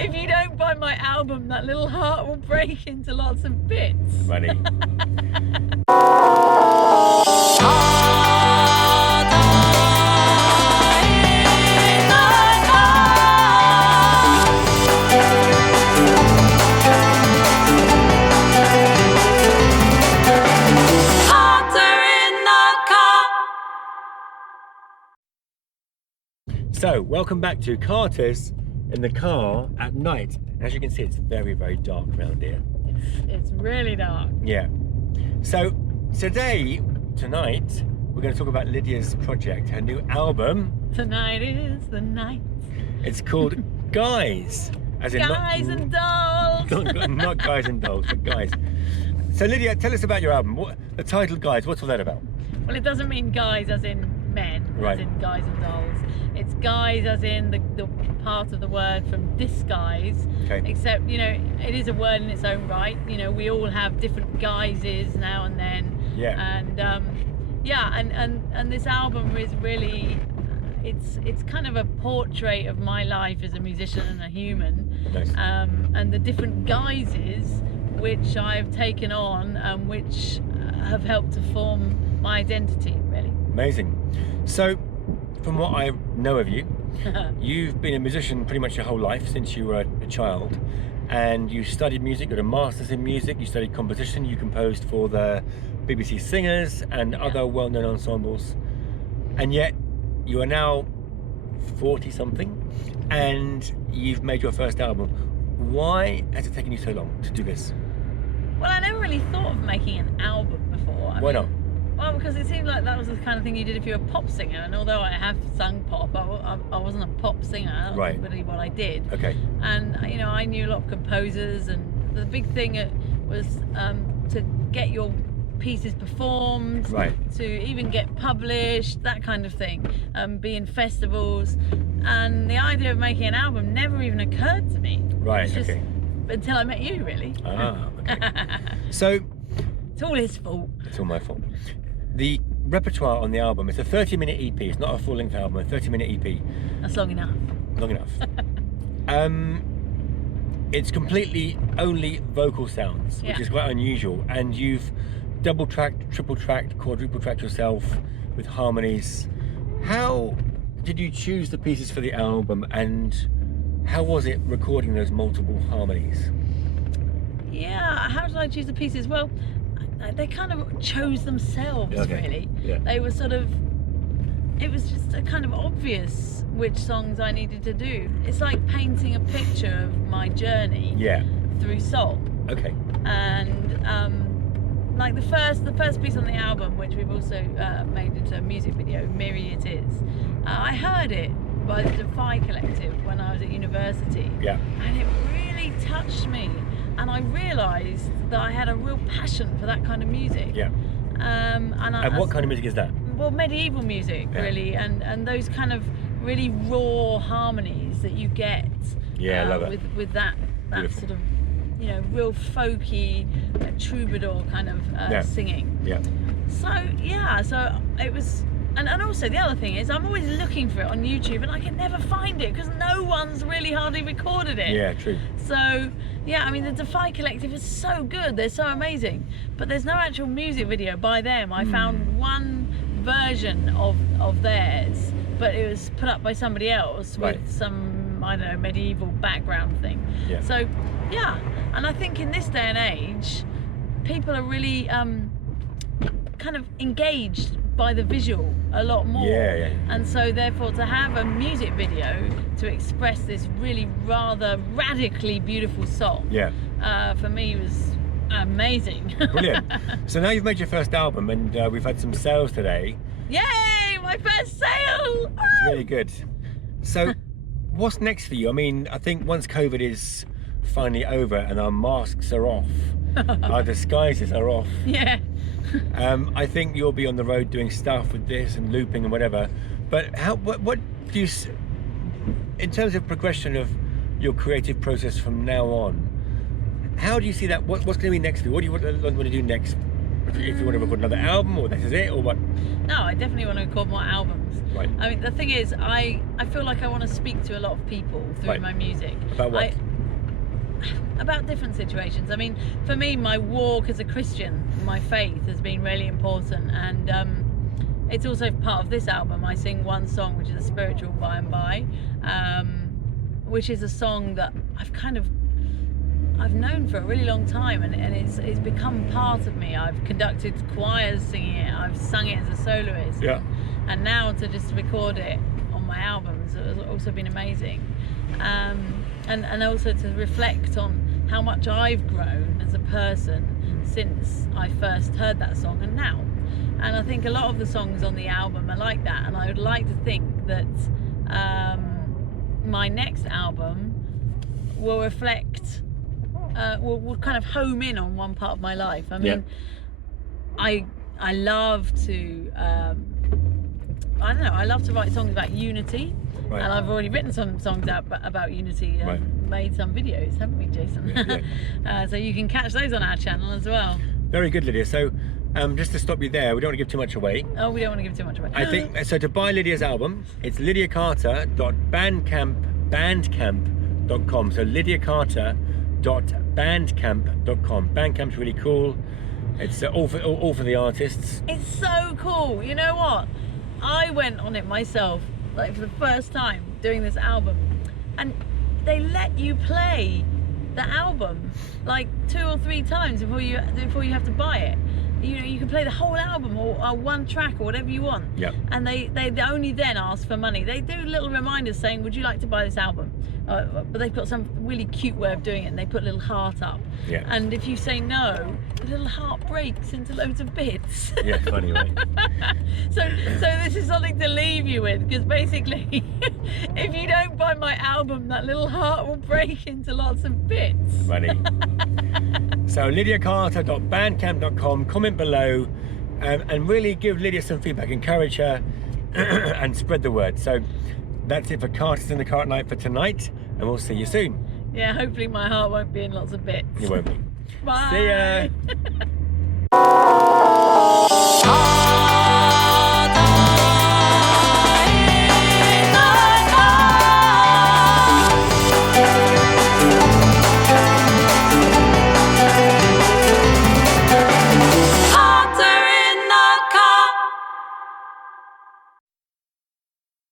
If you don't buy my album, that little heart will break into lots of bits. Money. So, welcome back to Carter's in the car at night. As you can see, it's very, very dark around here. It's really dark. Yeah. So, tonight, we're going to talk about Lydia's project, her new album. Tonight is the night. It's called Guys. As in Guys and dolls. Not Guys and Dolls, but Guys. So, Lydia, tell us about your album. The title Guys, what's all that about? Well, it doesn't mean guys as in men, right. As in guys and dolls. It's guys as in the part of the word from disguise. Okay. Except, you know, it is a word in its own right. You know, we all have different guises now and then. Yeah. And and this album is really, it's kind of a portrait of my life as a musician and a human. Nice. And the different guises which I've taken on and which have helped to form my identity, really. Amazing. So, from what I know of you, you've been a musician pretty much your whole life since you were a child, and you studied music, got a master's in music, you studied composition, you composed for the BBC Singers and other well-known ensembles, and yet you are now 40 something and you've made your first album. Why has it taken you so long to do this? Well, I never really thought of making an album before. Why not? Well, because it seemed like that was the kind of thing you did if you were a pop singer, and although I have sung pop, I wasn't a pop singer. That's right. Really what I did. Okay. And you know, I knew a lot of composers, and the big thing was to get your pieces performed, right. To even get published, that kind of thing, be in festivals, and the idea of making an album never even occurred to me. Right. Just, okay. Until I met you, really. Ah. Okay. So. It's all his fault. It's all my fault. The repertoire on the album, it's a 30-minute EP. It's not a full-length album, a 30-minute EP. That's long enough. Long enough. It's completely only vocal sounds, which is quite unusual. And you've double-tracked, triple-tracked, quadruple-tracked yourself with harmonies. How did you choose the pieces for the album, and how was it recording those multiple harmonies? Yeah, how did I choose the pieces? Well, they kind of chose themselves, really. Yeah. They were sort of, it was just a kind of obvious which songs I needed to do. It's like painting a picture of my journey through song. Okay. And like the first piece on the album, which we've also made into a music video, Myriad It Is, I heard it by the Defy Collective when I was at university. Yeah. And it really touched me. And I realised that I had a real passion for that kind of music. Yeah. And what kind of music is that? Well, medieval music, really, and those kind of really raw harmonies that you get. Yeah, I love it. With that sort of, you know, real folky, troubadour kind of singing. Yeah. So it was. And also the other thing is I'm always looking for it on YouTube and I can never find it because no one's really hardly recorded it. Yeah, true. So yeah, I mean the Defy Collective is so good, they're so amazing, but there's no actual music video by them. I found one version of theirs, but it was put up by somebody else with some, I don't know, medieval background thing. Yeah. So yeah, and I think in this day and age people are really kind of engaged by the visual a lot more. Yeah. And so therefore to have a music video to express this really rather radically beautiful song, for me was amazing. Brilliant. So now you've made your first album, and we've had some sales today. Yay, my first sale! It's really good. So what's next for you? I mean, I think once COVID is finally over and our masks are off, our disguises are off, I think you'll be on the road doing stuff with this and looping and whatever. But what do you, in terms of progression of your creative process from now on, how do you see that? What's going to be next for you? What do you want to do next? If you want to record another album, or this is it, or what? No, I definitely want to record more albums. Right. I mean, the thing is, I feel like I want to speak to a lot of people through my music. About what? about different situations. I mean, for me, my walk as a Christian, my faith has been really important, and it's also part of this album. I sing one song, which is a spiritual by and by, which is a song that I've known for a really long time, and it's become part of me. I've conducted choirs singing it, I've sung it as a soloist, and now to just record it on my album has also been amazing, and also to reflect on how much I've grown as a person since I first heard that song and now. And I think a lot of the songs on the album are like that, and I would like to think that my next album will reflect, will kind of home in on one part of my life. I mean, I love to, I don't know, I love to write songs about unity, and I've already written some songs about unity, made some videos, haven't we, Jason? So you can catch those on our channel as well. Very good, Lydia. So just to stop you there, we don't want to give too much away. Oh, we don't want to give too much away. I think, so to buy Lydia's album, it's lydiacarter.bandcamp.com. So lydiacarter.bandcamp.com. Bandcamp's really cool. It's all for the artists. It's so cool. You know what? I went on it myself, like for the first time doing this album, and they let you play the album like 2 or 3 times before you have to buy it. You know, you can play the whole album or one track or whatever you want. And they only then ask for money. They do little reminders saying, would you like to buy this album? But they've got some really cute way of doing it, and they put a little heart up. And if you say no, the little heart breaks into loads of bits. Funny, right? So this is something to leave you with, because basically, if you don't buy my album, that little heart will break into lots of bits. Funny. So lydiacarter.bandcamp.com, comment below, and really give Lydia some feedback, encourage her, and spread the word. So that's it for Carter's in the Car at Night for tonight, and we'll see you soon. Yeah, hopefully my heart won't be in lots of bits. It won't be. Bye. See ya.